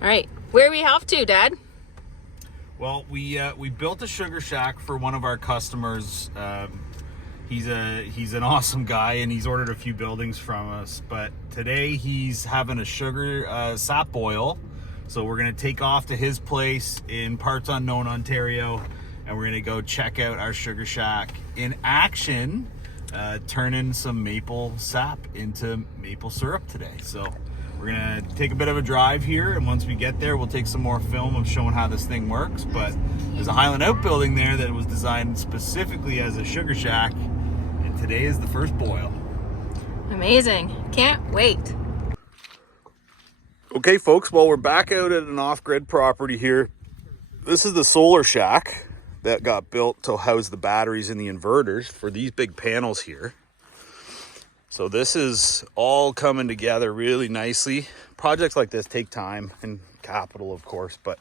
All right, where are we off to, Dad? Well, we built a sugar shack for one of our customers. He's an awesome guy, and he's ordered a few buildings from us. But today he's having a sugar sap boil, so we're gonna take off to his place in parts unknown Ontario, and we're gonna go check out our sugar shack in action, turning some maple sap into maple syrup today. So we're gonna take a bit of a drive here, and once we get there, we'll take some more film of showing how this thing works. But there's a Highland Outbuilding there that was designed specifically as a sugar shack, and today is the first boil. Amazing. Can't wait. Okay, folks, well, we're back out at an off-grid property here. This is the solar shack that got built to house the batteries and the inverters for these big panels here. So this is all coming together really nicely. Projects like this take time and capital, of course, but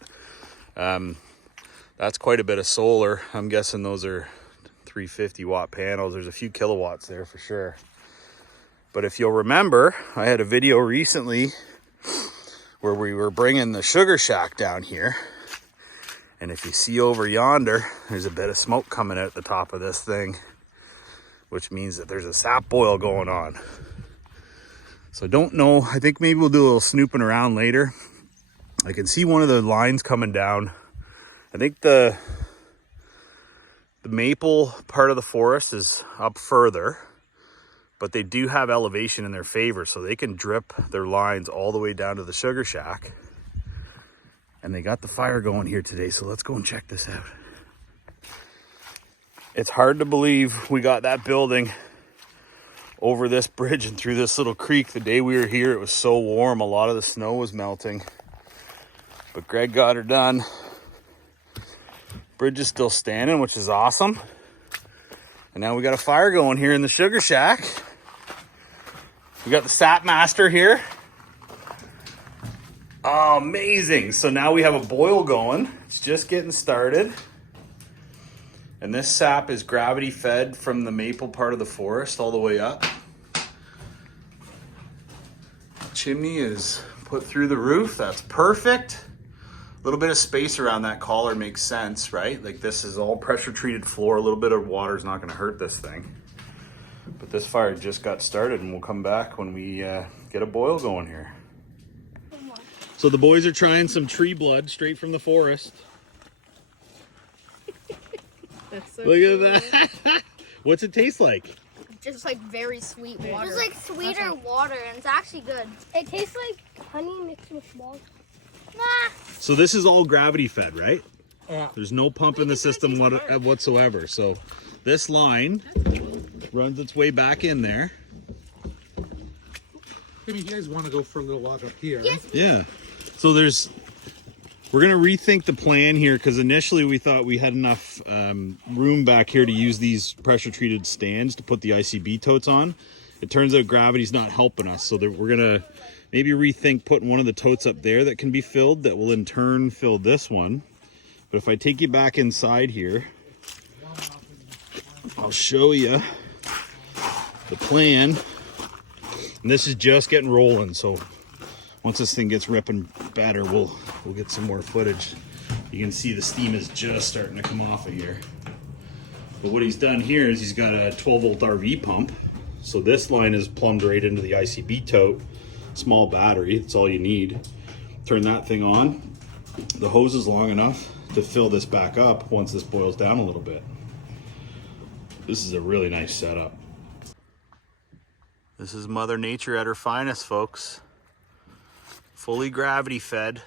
that's quite a bit of solar. I'm guessing those are 350 watt panels. There's a few kilowatts there for sure. But if you'll remember, I had a video recently where we were bringing the sugar shack down here. And if you see over yonder, there's a bit of smoke coming out the top of this thing, which means that there's a sap boil going on. So I don't know, I think maybe we'll do a little snooping around later. I can see one of the lines coming down. I think the maple part of the forest is up further, but they do have elevation in their favor, so they can drip their lines all the way down to the sugar shack. And they got the fire going here today, so let's go and check this out. It's hard to believe we got that building over this bridge and through this little creek. The day we were here, it was so warm, a lot of the snow was melting. But Greg got her done. Bridge is still standing, which is awesome. And now we got a fire going here in the sugar shack. We got the sap master here. Oh, amazing. So now we have a boil going. It's just getting started. And this sap is gravity fed from the maple part of the forest all the way up. Chimney is put through the roof. That's perfect. A little bit of space around that collar makes sense, right? Like this is all pressure treated floor. A little bit of water is not going to hurt this thing. But this fire just got started, and we'll come back when we get a boil going here. So the boys are trying some tree blood straight from the forest. That's so Look at that. What's it taste like? Just like very sweet water. It's like sweeter water, and it's actually good. It tastes like honey mixed with salt. So this is all gravity fed, right? Yeah. There's no pump in the system whatsoever. So this line runs its way back in there. Maybe you guys want to go for a little walk up here. Yes. Yeah. So we're going to rethink the plan here, because initially we thought we had enough room back here to use these pressure treated stands to put the ICB totes on. It turns out gravity's not helping us. So we're going to maybe rethink putting one of the totes up there that can be filled, that will in turn fill this one. But if I take you back inside here, I'll show you the plan. And this is just getting rolling, so once this thing gets ripping better, we'll get some more footage. You can see the steam is just starting to come off of here. But what he's done here is he's got a 12-volt RV pump. So this line is plumbed right into the ICB tote. Small battery, that's all you need. Turn that thing on. The hose is long enough to fill this back up once this boils down a little bit. This is a really nice setup. This is Mother Nature at her finest, folks. Fully gravity fed.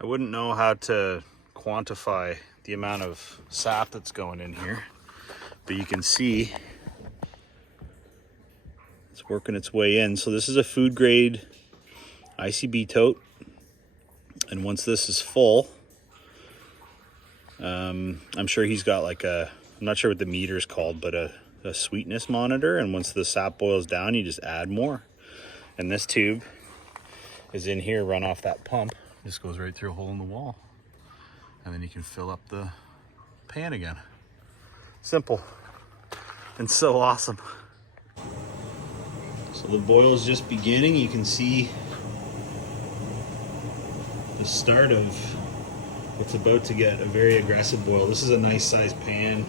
I wouldn't know how to quantify the amount of sap that's going in here, but you can see it's working its way in. So this is a food grade ICB tote, and once this is full, I'm sure he's got like I'm not sure what the meter is called, but a sweetness monitor, and once the sap boils down, you just add more. And this tube is in here, run off that pump. Just goes right through a hole in the wall, and then you can fill up the pan again. Simple and so awesome. So the boil is just beginning. You can see the start of it's about to get a very aggressive boil. This is a nice sized pan.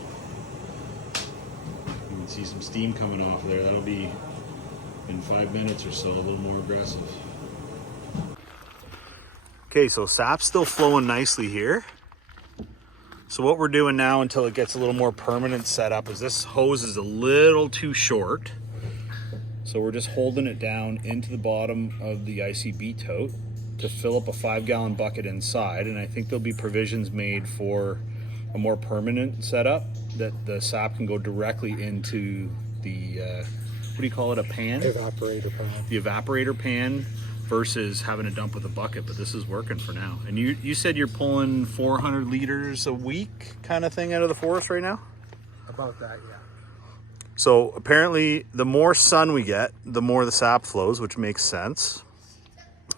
You can see some steam coming off there. That'll be in 5 minutes or so, a little more aggressive. Okay, so sap's still flowing nicely here. So what we're doing now until it gets a little more permanent setup is this hose is a little too short. So we're just holding it down into the bottom of the ICB tote to fill up a 5-gallon bucket inside. And I think there'll be provisions made for a more permanent setup that the sap can go directly into the, what do you call it, a pan? Evaporator pan. The evaporator pan versus having to dump with a bucket, but this is working for now. And you said you're pulling 400 liters a week kind of thing out of the forest right now? About that, yeah. So apparently the more sun we get, the more the sap flows, which makes sense.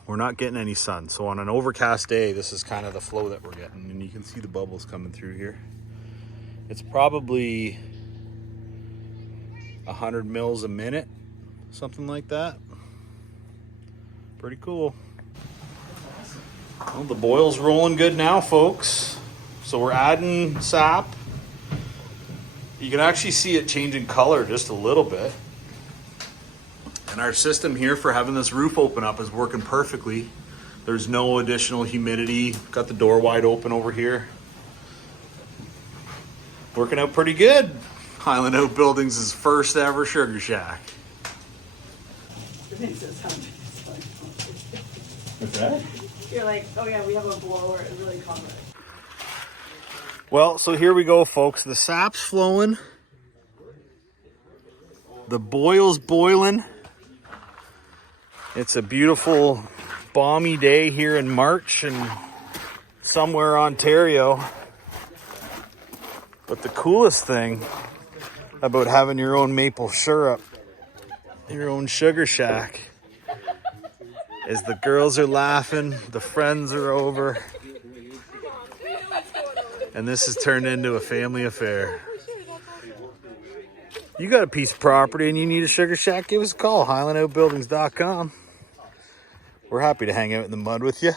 We're not getting any sun. So on an overcast day, this is kind of the flow that we're getting. And you can see the bubbles coming through here. It's probably 100 mils a minute, something like that. Pretty cool. Well, the boil's rolling good now, folks. So we're adding sap. You can actually see it changing color just a little bit. And our system here for having this roof open up is working perfectly. There's no additional humidity. Got the door wide open over here. Working out pretty good. Highland Outbuildings' first ever sugar shack. It makes it sound just like What's that? you're like, oh yeah, we have a blower. It's really common. Well, so here we go, folks. The sap's flowing. The boil's boiling. It's a beautiful, balmy day here in March in somewhere Ontario. But the coolest thing about having your own maple syrup, your own sugar shack, is the girls are laughing, the friends are over, and this has turned into a family affair. You got a piece of property and you need a sugar shack, give us a call, HighlandOutbuildings.com. We're happy to hang out in the mud with you.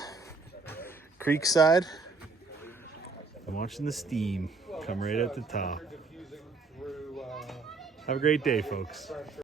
Creekside. I'm watching the steam come right at the top. Have a great day, folks.